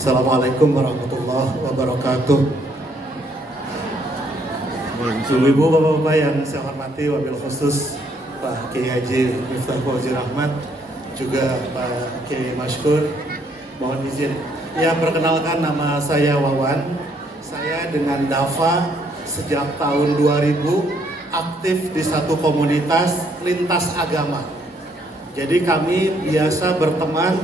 Assalamualaikum warahmatullahi wabarakatuh. Ibu-ibu, bapak-bapak yang saya hormati, wabil khusus Pak Kiai Haji Miftah Fauzi Rahmat, juga Pak Kiai Mashkur, mohon izin. Ya, perkenalkan, nama saya Wawan. Saya dengan Dafa sejak tahun 2000 aktif di satu komunitas lintas agama. Jadi kami biasa berteman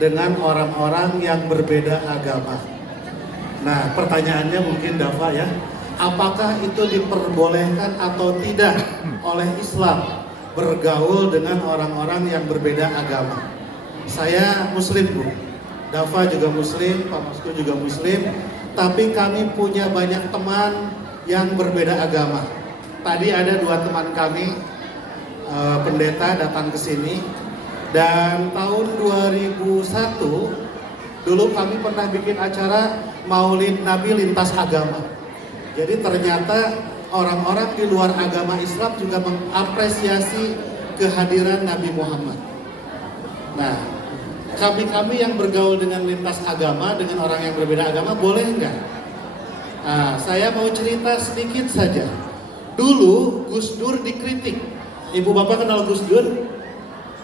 dengan orang-orang yang berbeda agama. Nah, pertanyaannya mungkin Dafa ya, apakah itu diperbolehkan atau tidak oleh Islam bergaul dengan orang-orang yang berbeda agama? Saya Muslim, Bu. Dafa juga Muslim, Pak Masku juga Muslim, tapi kami punya banyak teman yang berbeda agama. Tadi ada 2 teman kami, pendeta datang ke sini, dan tahun 2001 dulu kami pernah bikin acara Maulid Nabi lintas agama. Jadi ternyata orang-orang di luar agama Islam juga mengapresiasi kehadiran Nabi Muhammad. Nah, kami yang bergaul dengan lintas agama, dengan orang yang berbeda agama, boleh nggak? Nah, saya mau cerita sedikit saja. Dulu Gus Dur dikritik. Ibu bapak kenal Gus Dur?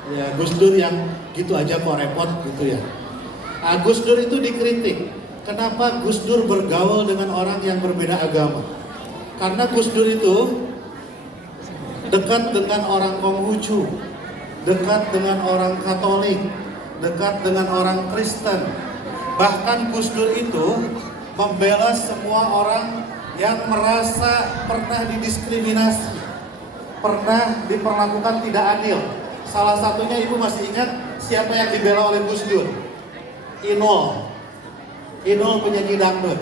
Ya, Gus Dur yang gitu aja kok repot gitu ya. Nah, Gus Dur itu dikritik. Kenapa Gus Dur bergaul dengan orang yang berbeda agama? Karena Gus Dur itu dekat dengan orang Konghucu, dekat dengan orang Katolik, dekat dengan orang Kristen. Bahkan Gus Dur itu membela semua orang yang merasa pernah didiskriminasi, pernah diperlakukan tidak adil. Salah satunya ibu masih ingat siapa yang dibela oleh Gus Dur? Inul. Inul penyanyi dangdut.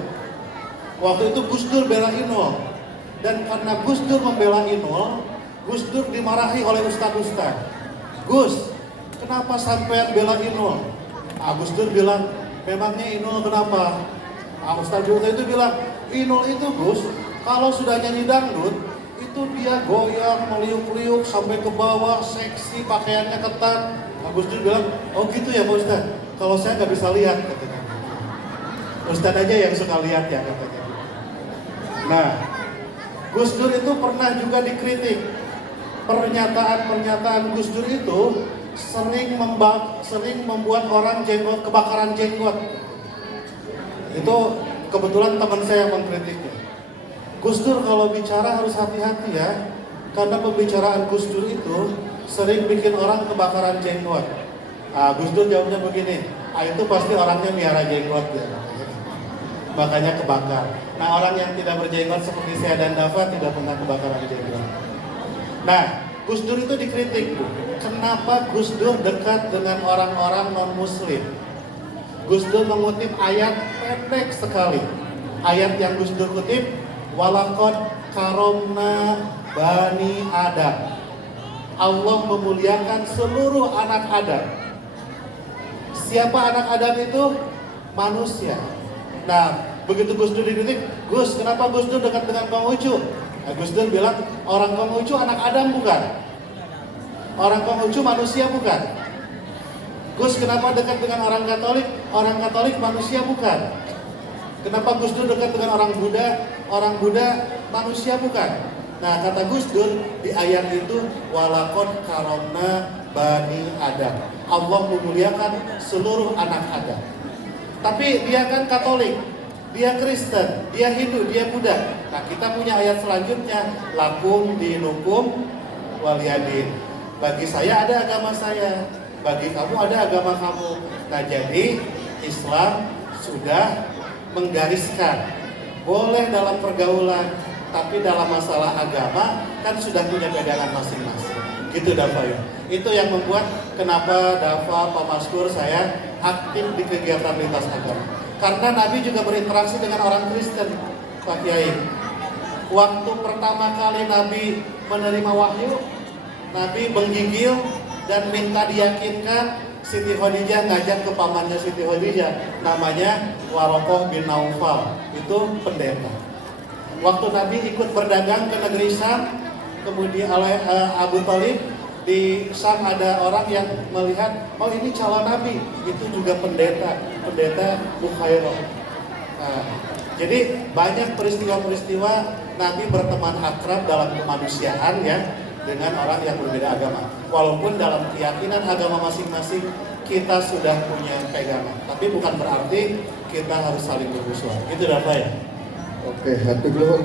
Waktu itu Gus Dur bela Inul. Dan karena Gus Dur membela Inul, Gus Dur dimarahi oleh ustadz-ustadz. Gus, kenapa sampai bela Inul? Gus Dur bilang, memangnya Inul kenapa? Ustadz itu bilang, Inul itu Gus, kalau sudah nyanyi dangdut, itu dia goyang, meliuk-liuk sampai ke bawah, seksi, pakaiannya ketat. Gus Dur bilang, oh gitu ya Pak Ustadz, kalau saya nggak bisa lihat, katanya. Ustadz aja yang suka lihat ya, katanya. Nah, Gus Dur itu pernah juga dikritik. Pernyataan-pernyataan Gus Dur itu sering membuat orang kebakaran jenggot. Itu kebetulan teman saya yang mengkritiknya. Gus Dur kalau bicara harus hati-hati ya, karena pembicaraan Gus Dur itu sering bikin orang kebakaran jenggot. Gus Dur jawabnya begini, itu pasti orangnya miara jenggot ya. Makanya kebakar. Nah, orang yang tidak berjenggot seperti saya dan Dafa tidak pernah kebakaran jenggot. Nah, Gus Dur itu dikritik, Bu. Kenapa Gus Dur dekat dengan orang-orang non-muslim? Gus Dur mengutip ayat pendek sekali. Ayat yang Gus Dur kutip, walaqad karomna bani Adam. Allah memuliakan seluruh anak Adam. Siapa anak Adam itu? Manusia. Nah, begitu Gus Dur dikritik, Gus, kenapa Gus Dur dekat dengan Konghucu? Gus Dur bilang, orang Konghucu anak Adam bukan? Orang Konghucu manusia bukan? Gus, kenapa dekat dengan orang Katolik? Orang Katolik manusia bukan? Kenapa Gus Dur dekat dengan orang Buddha manusia bukan? Nah, kata Gus Dur di ayat itu, walaqad karomna bani Adam. Allah memuliakan seluruh anak Adam. Tapi dia kan Katolik, dia Kristen, dia Hindu, dia Buddha. Nah, kita punya ayat selanjutnya, lakum dinukum waliyadin. Bagi saya ada agama saya, bagi kamu ada agama kamu. Nah, jadi Islam sudah menggariskan, boleh dalam pergaulan, tapi dalam masalah agama kan sudah punya pegangan masing-masing. Gitu Dafa ya. Itu yang membuat kenapa Dafa, Pak Maskur, saya aktif di kegiatan lintas agama. Karena Nabi juga berinteraksi dengan orang Kristen, Pak Kiai. Waktu pertama kali Nabi menerima wahyu, Nabi menggigil dan minta diyakinkan. Siti Khadijah ngajak ke pamannya Siti Khadijah, namanya Warokoh bin Naufal, itu pendeta. Waktu Nabi ikut berdagang ke negeri Syam, kemudian oleh Abu Thalib, Di Syam ada orang yang melihat, oh ini calon nabi, itu juga pendeta Bukhairah. Nah, jadi banyak peristiwa-peristiwa Nabi berteman akrab dalam kemanusiaan ya dengan orang yang berbeda agama. Walaupun dalam keyakinan agama masing-masing kita sudah punya pegangan, tapi bukan berarti kita harus saling bermusuhan. Gitu dah Pak ya. Oke, hati dulu.